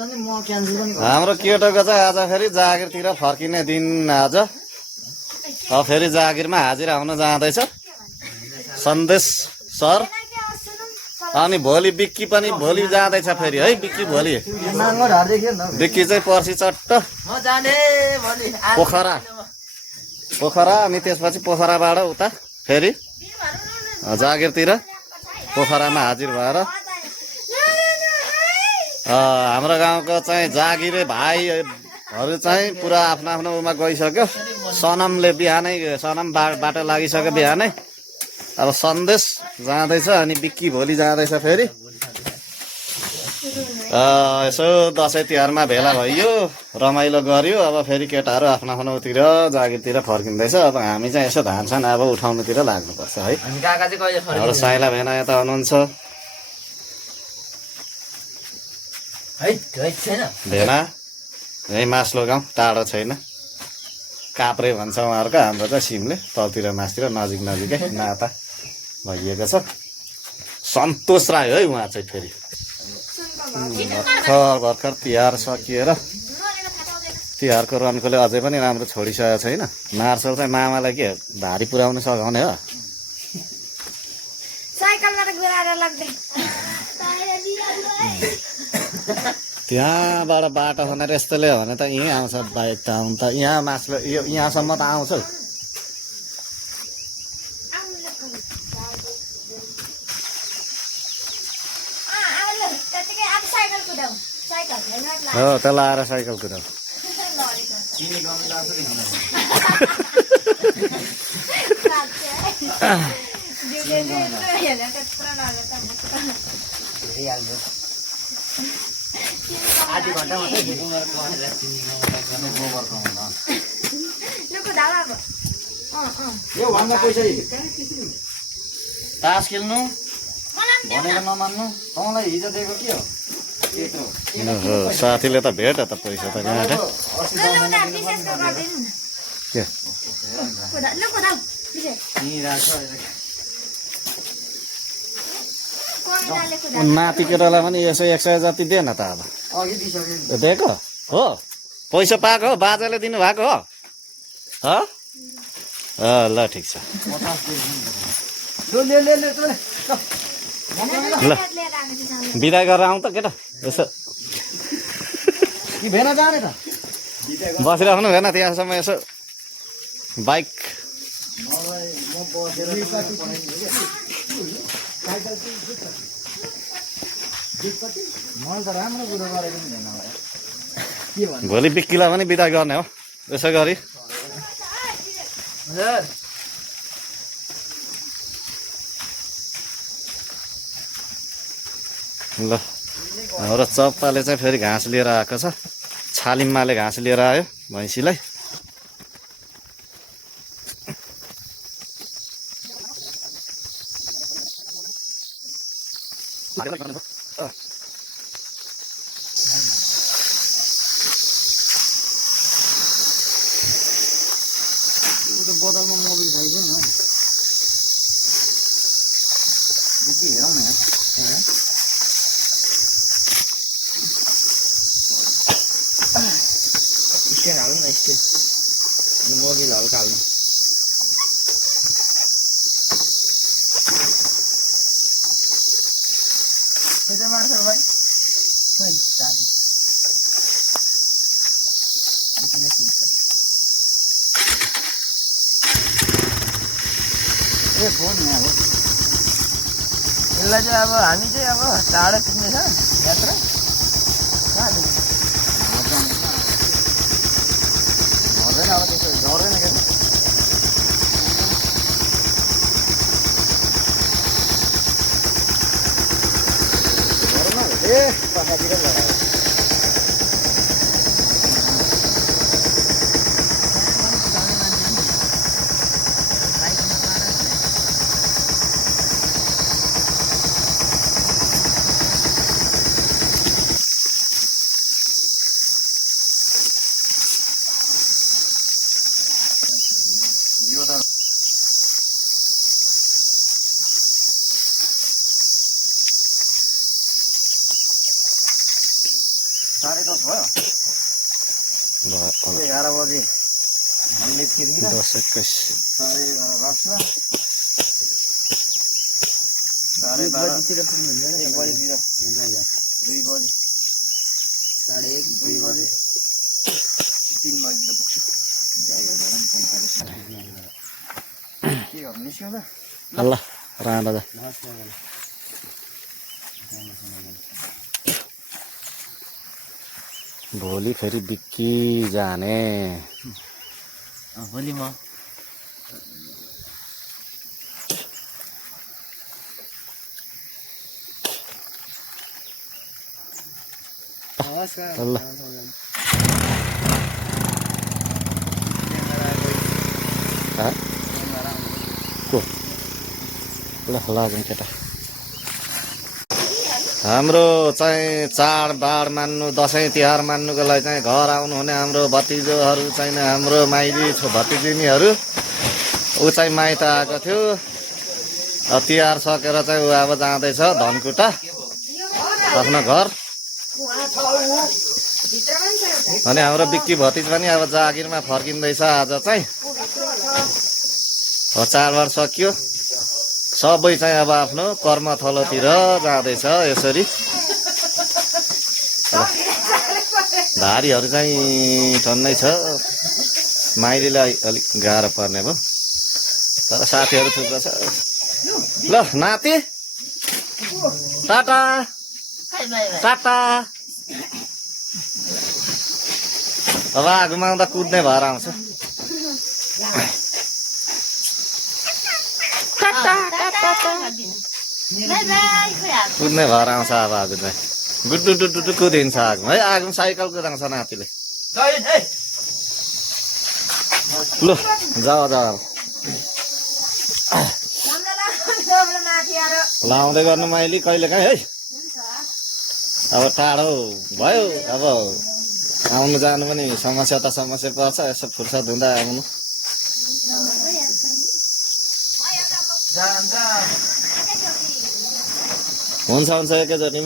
हाम्रो केटोको चाहिँ आज फेरि जागिरतिर फर्किने दिन आज। अब फेरि जागिरमा हाजिरा हुन जाँदैछ सन्देश सर। अनि भोलि बिक्की पनि भोलि जाँदैछ फेरि है। बिक्की भोलि, बिक्की चाहिँ पर्सि चट्ट पोखरा अनि त्यसपछि पोखराबाट उता फेरि जागिरतिर पोखरामा हाजिर भएर। हाम्रो गाउँको चाहिँ जागिरे भाइहरू चाहिँ पुरा आफ्नो आफ्नो उमा गइसक्यो। सनमले बिहानै सनमबाट लागिसक्यो बिहानै। अब सन्देश जाँदैछ अनि बिक्की भोलि जाँदैछ फेरि। यसो दसैँ तिहारमा भेला भइयो, रमाइलो गर्यो। अब फेरि केटाहरू आफ्नो आफ्नोतिर जागिरतिर फर्किँदैछ। अब हामी चाहिँ यसो धान सान अब उठाउनुतिर लाग्नुपर्छ है। हाम्रो साइला भेना यता हुनुहुन्छ। भेना यहीँ मास्लो गाउँ, टाढो छैन। काप्रे भन्छ उहाँहरूको, हाम्रो त सिमले तलतिर मासतिर नजिक नजिकै नाता भइएको छ। सन्तोष राई है उहाँ चाहिँ फेरि। भर्खर तिहार सकिएर तिहारको रन्कोले अझै पनि राम्रो छोडिसकेको छैन। मार्छल चाहिँ मामालाई के भारी पुर्याउनु सघाउने हो। त्यहाँबाट बाटो खनेर यस्तोले हो भने त यहीँ आउँछ बाइक त आउनु त। यहाँ मासले यहाँसम्म त आउँछ। हो त्यसलाई आएर साइकल कुदाऊ। तास खेल्नु भनेर नमान्नु। तँलाई हिजो दिएको के हो? साथीले त भेट त पैसा त कहाँ के नाति केटालाई पनि यसो 100 जति दे न त। अब दिएको हो पैसा पाएको हो, बाजाले दिनुभएको हो। ल ठिक छ। ल बिदा गरेर आउँ त केटा। यसो भेना जाने त बसिराख्नु भेना त्यहाँसम्म यसो बाइक। भोलि बिक्कीलाई पनि बिदा गर्ने हो यसो गरी। ल हाम्रो चप्पाले चाहिँ फेरि घाँस लिएर आएको छ। छालिम्माले घाँस लिएर आयो भैँसीलाई। बदलमा मोबिल भइदियो नि हेरौँ न। स्ट्यान्ड हाल्नु न, स्ट्यान्ड मोबिल हल्का हाल्नु। मार्छ भाइ फोन यहाँ हो। यसलाई चाहिँ अब हामी चाहिँ अब टाढो पुग्नेछ यात्रा। झर्दैन अब त्यसो झर्दैन क्या। ए पकातिर लगायो। 10:10 भयो 11 बजे निस्किदिन्छ 10:21 साढे 12तिर पुग्नुहुन्छ 1 बजेतिर 2 बजे साढे 1 2 बजे 3 बजेतिर पुग्छु के गर्नु निस्क्यो त ल राँदा जा भोलि फेरि बिक्की जाने भोलि म ल ल जाउँ केटा हाम्रो चाहिँ चाडबाड मान्नु दसैँ तिहार मान्नुको लागि चाहिँ घर आउनुहुने हाम्रो भतिजोहरू चाहिँ हाम्रो माइली भतिजिनीहरू ऊ चाहिँ माइत आएको थियो तिहार सकेर चाहिँ ऊ अब जाँदैछ धनकुटा आफ्नो घर अनि हाम्रो बिक्की भतिज पनि अब जागिरमा फर्किँदैछ आज चाहिँ चाडबाड सकियो सबै चाहिँ अब आफ्नो कर्मथलोतिर जाँदैछ यसरी धारीहरू चाहिँ टन्नै छ माइलीलाई अलिक गाह्रो पर्ने भयो तर साथीहरू थुप्रो छ ल नाति टाटा टाटा अब घुमाउँदा कुद्ने भएर आउँछ कुद्ने भएर आउँछ अब आगो चाहिँ गुड्डु डुड्डु कुदिन्छ आगो है आगो साइकल कुदाउँछ नातिले ल जाऊ जाऊ लाउँदै गर्नु मैले कहिले काहीँ है अब टाढो भयो अब आउनु जानु पनि समस्या त समस्या पर्छ यसो फुर्सद हुँदा आउनु हुन्छ हुन्छ एकैचोटि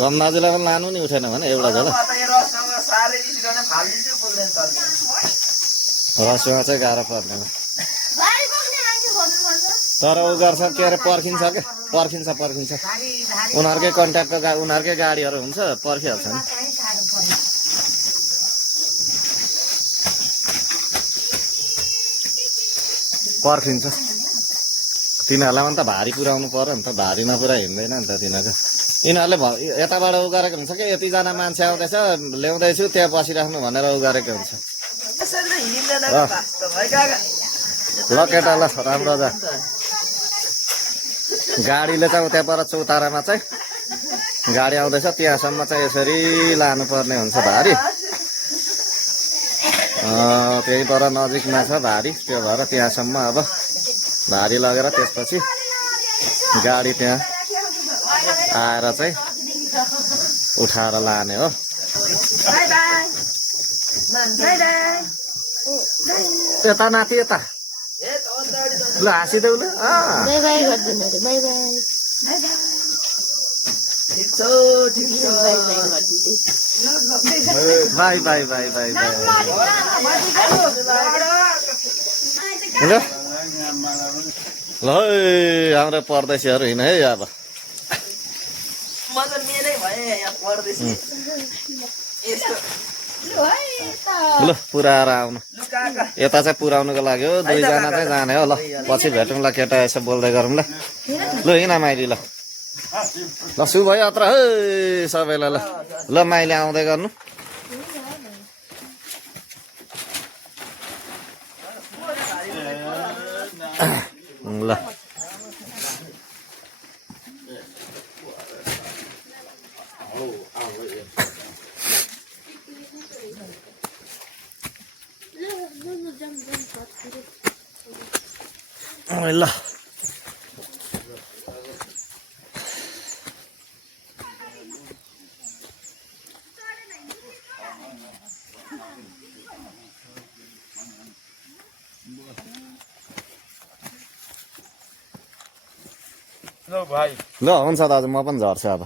गम दाजुलाई पनि लानु नि उठेन भने एउटा झोला रसुवा चाहिँ गाह्रो पर्दैन तर ऊ गर्छ के अरे पर्खिन्छ क्या पर्खिन्छ उनीहरूकै कन्ट्याक्टको उनीहरूकै गाडीहरू हुन्छ पर्खिहाल्छ नि पर्खिन्छ तिनीहरूलाई पनि त भारी पुऱ्याउनु पर्यो नि त भारी नपुरा हिँड्दैन नि त तिनीहरू यिनीहरूले यताबाट उ गरेको हुन्छ कि यतिजना मान्छे आउँदैछ ल्याउँदैछु त्यहाँ बसिराख्नु भनेर उ गरेको हुन्छ ल केटा ल राम्रो जा गाडीले चाहिँ उता पर चौतारामा चाहिँ गाडी आउँदैछ त्यहाँसम्म चाहिँ यसरी लानुपर्ने हुन्छ भारी त्यही पर नजिकमा छ भारी त्यो भएर त्यहाँसम्म अब भारी लगेर त्यसपछि गाडी त्यहाँ आएर चाहिँ उठाएर लाने हो यता नाति यता ल हाँसिदेऊ ल by by by by by ल ल हाम्रो परदेशीहरू हिँड है अब ल पुऱ्याएर आउनु यता चाहिँ पुऱ्याउनुको लागि हो दुईजना चाहिँ जाने हो ल पछि भेटौँला केटा यसो बोल्दै गरौँ ल ल हिँड माइली ल ल शुभ यात्रा है सबैलाई ल ल माइली आउँदै गर्नु ल ल ल हुन्छ दाजु म पनि झर्छु अब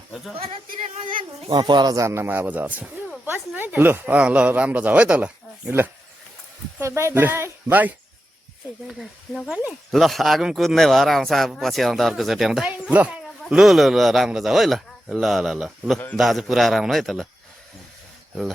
पर जान्नमा अब झर्छु बस्नु है त ल ल राम्रो जाऊ है त ल ल बाई ल बाई बाई नगर्ने ल आगो कुद्ने भएर आउँछ अब पछि आउँदा अर्कोचोटि आउँदा ल ल ल ल राम्रो जाऊ है ल ल ल ल ल दाजु पुऱ्याएर आउनु है त ल ल